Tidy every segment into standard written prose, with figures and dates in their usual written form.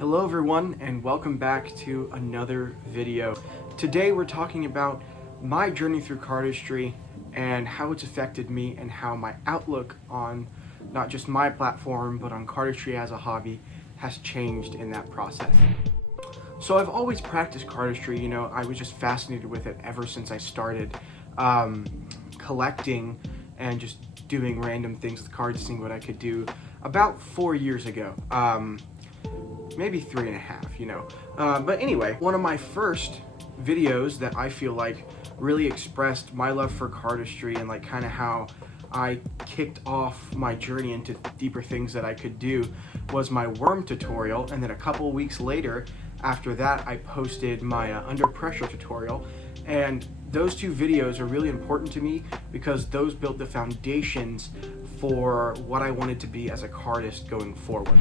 Hello everyone, and welcome back to another video. Today we're talking about my journey through cardistry and how it's affected me and how my outlook on not just my platform but on cardistry as a hobby has changed in that process. So I've always practiced cardistry, I was just fascinated with it ever since I started collecting and just doing random things with cards, seeing what I could do about 4 years ago. Maybe 3.5, but anyway, one of my first videos that I feel like really expressed my love for cardistry and like kind of how I kicked off my journey into deeper things that I could do was my worm tutorial. And then a couple weeks later after that, I posted my under pressure tutorial, and those two videos are really important to me because those built the foundations for what I wanted to be as a cardist going forward.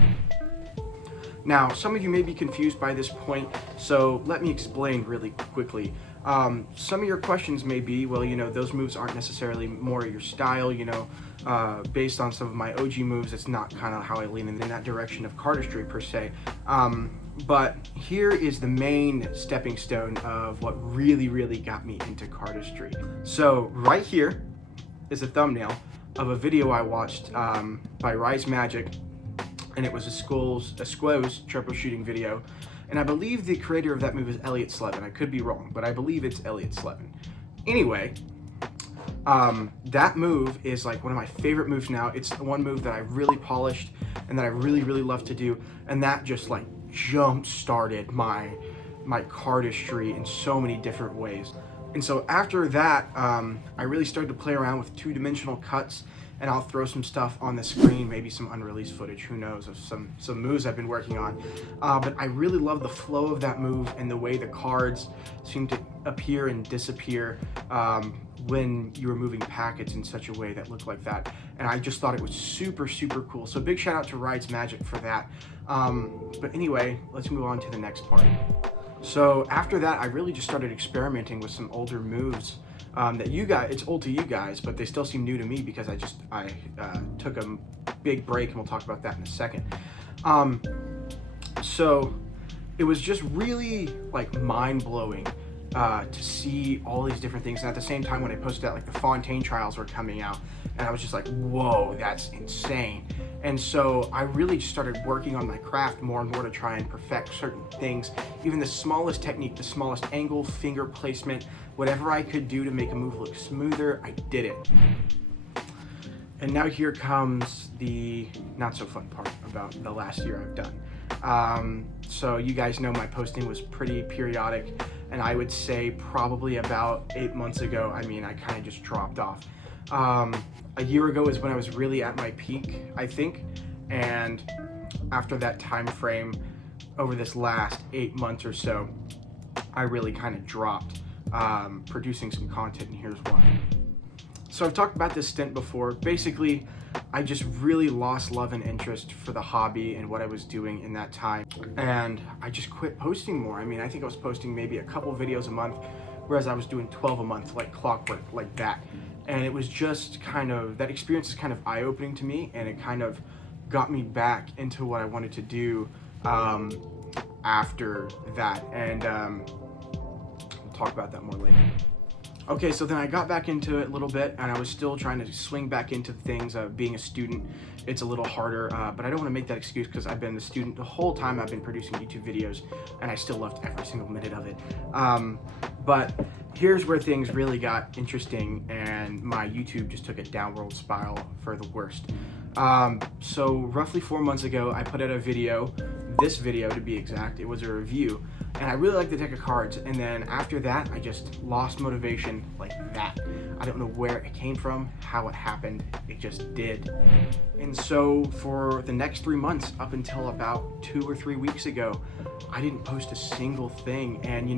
Now, some of you may be confused by this point, so let me explain really quickly. Some of your questions may be, well, those moves aren't necessarily more your style, based on some of my OG moves, it's not kind of how I lean in that direction of cardistry per se. But here is the main stepping stone of what really got me into cardistry. So right here is a thumbnail of a video I watched by Rise Magic, and it was a squoze troubleshooting video, and I believe the creator of that move is Elliot Slevin. I could be wrong, but I believe it's Elliot Slevin. Anyway, that move is like one of my favorite moves now. It's the one move that I really polished and that I really love to do, and that just like jump started my cardistry in so many different ways. And so after that, I really started to play around with two-dimensional cuts, and I'll throw some stuff on the screen, maybe some unreleased footage, who knows, of some moves I've been working on. But I really love the flow of that move and the way the cards seem to appear and disappear when you were moving packets in such a way that looked like that. And I just thought it was super cool. So big shout out to Rise Magic for that. But anyway, let's move on to the next part. So after that, I really just started experimenting with some older moves that you guys, it's old to you guys, but they still seem new to me because I took a big break, and we'll talk about that in a second. So it was just really like mind-blowing to see all these different things. And at the same time, when I posted that, like the Fontaine trials were coming out, and I was just like, whoa, that's insane. And so I really just started working on my craft more and more to try and perfect certain things, even the smallest technique, the smallest angle, finger placement, whatever I could do to make a move look smoother, I did it. And now here comes the not so fun part about the last year I've done. So you guys know my posting was pretty periodic, and I would say probably about 8 months ago, I kind of just dropped off. A year ago is when I was really at my peak, I think, and after that time frame, over this last 8 months or so, I really kind of dropped producing some content, and here's why. So I've talked about this stint before. Basically, I just really lost love and interest for the hobby and what I was doing in that time, and I just quit posting more. I think I was posting maybe a couple videos a month, whereas I was doing 12 a month, like clockwork, like that. And it was just kind of, that experience is kind of eye-opening to me, and it kind of got me back into what I wanted to do after that. And we'll talk about that more later. Okay, so then I got back into it a little bit, and I was still trying to swing back into things. Being a student, it's a little harder, but I don't want to make that excuse because I've been the student the whole time I've been producing YouTube videos, and I still loved every single minute of it. But here's where things really got interesting, and my YouTube just took a downward spiral for the worst. So roughly 4 months ago, I put out a video, this video to be exact. It was a review, and I really liked the deck of cards, and then after that I just lost motivation like that. I don't know where it came from, how it happened, it just did. And so for the next 3 months, up until about 2 or 3 weeks ago, I didn't post a single thing. And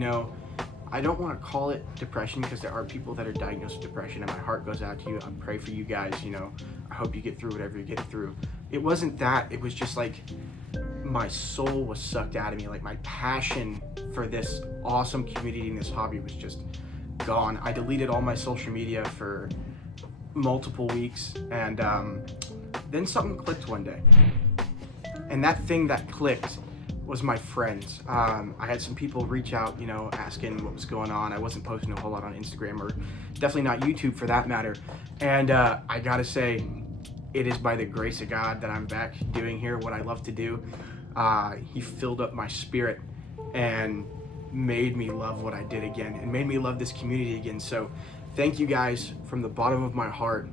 I don't want to call it depression because there are people that are diagnosed with depression, and my heart goes out to you. I pray for you guys, I hope you get through whatever you're getting through. It wasn't that, it was just like my soul was sucked out of me. Like my passion for this awesome community and this hobby was just gone. I deleted all my social media for multiple weeks, and then something clicked one day. And that thing that clicked was my friends. I had some people reach out, you know, asking what was going on. I wasn't posting a whole lot on Instagram, or definitely not YouTube for that matter. And I gotta say, it is by the grace of God that I'm back doing here what I love to do. He filled up my spirit and made me love what I did again, and made me love this community again. So thank you guys from the bottom of my heart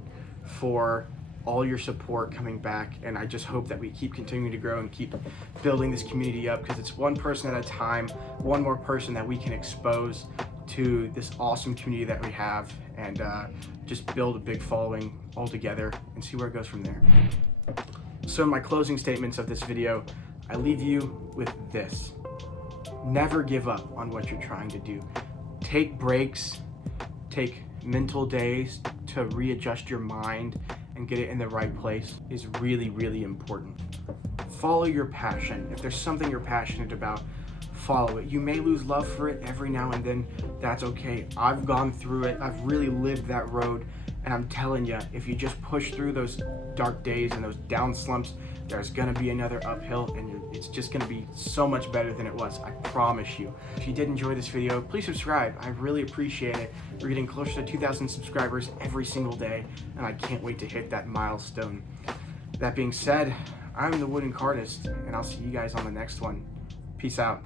for all your support coming back, and I just hope that we keep continuing to grow and keep building this community up, because it's one person at a time, one more person that we can expose to this awesome community that we have, and just build a big following all together and see where it goes from there. So in my closing statements of this video, I leave you with this. Never give up on what you're trying to do. Take breaks, take mental days to readjust your mind and get it in the right place is really, really important. Follow your passion. If there's something you're passionate about, follow it. You may lose love for it every now and then. That's okay. I've gone through it. I've really lived that road. And I'm telling you, if you just push through those dark days and those down slumps, there's gonna be another uphill, and it's just gonna be so much better than it was. I promise you. If you did enjoy this video, please subscribe. I really appreciate it. We're getting closer to 2,000 subscribers every single day, and I can't wait to hit that milestone. That being said, I'm the Wooden Cardist, and I'll see you guys on the next one. Peace out.